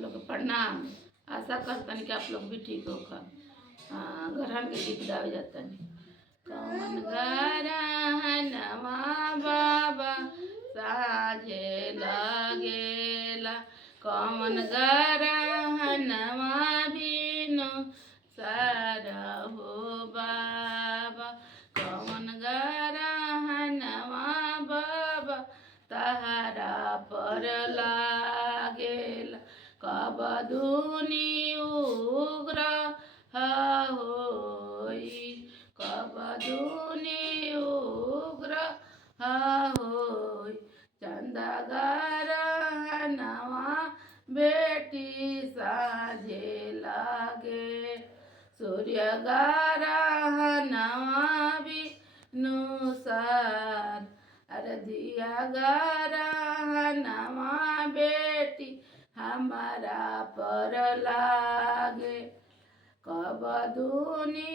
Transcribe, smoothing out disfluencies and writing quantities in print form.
लोग के प्रणाम। आशा करतनी कि आप लोग भी ठीक होगा। घरन के गीत गावे जातनी। कौन गरहनवा बाबा साझे लगेला, कौन गरहनवा बिनु सारा हो बाबा, कौन गरहनवा बाबा तहरा पर लागेला, कब दुनी उग्र होई, कब दुनी उग्र होई। चंदा गरहनवा बेटी साझे लागे, सूर्य गरहनवा बिनु सार, दिया गरहनवा बेटी हमारा पर लागे, कब दुनी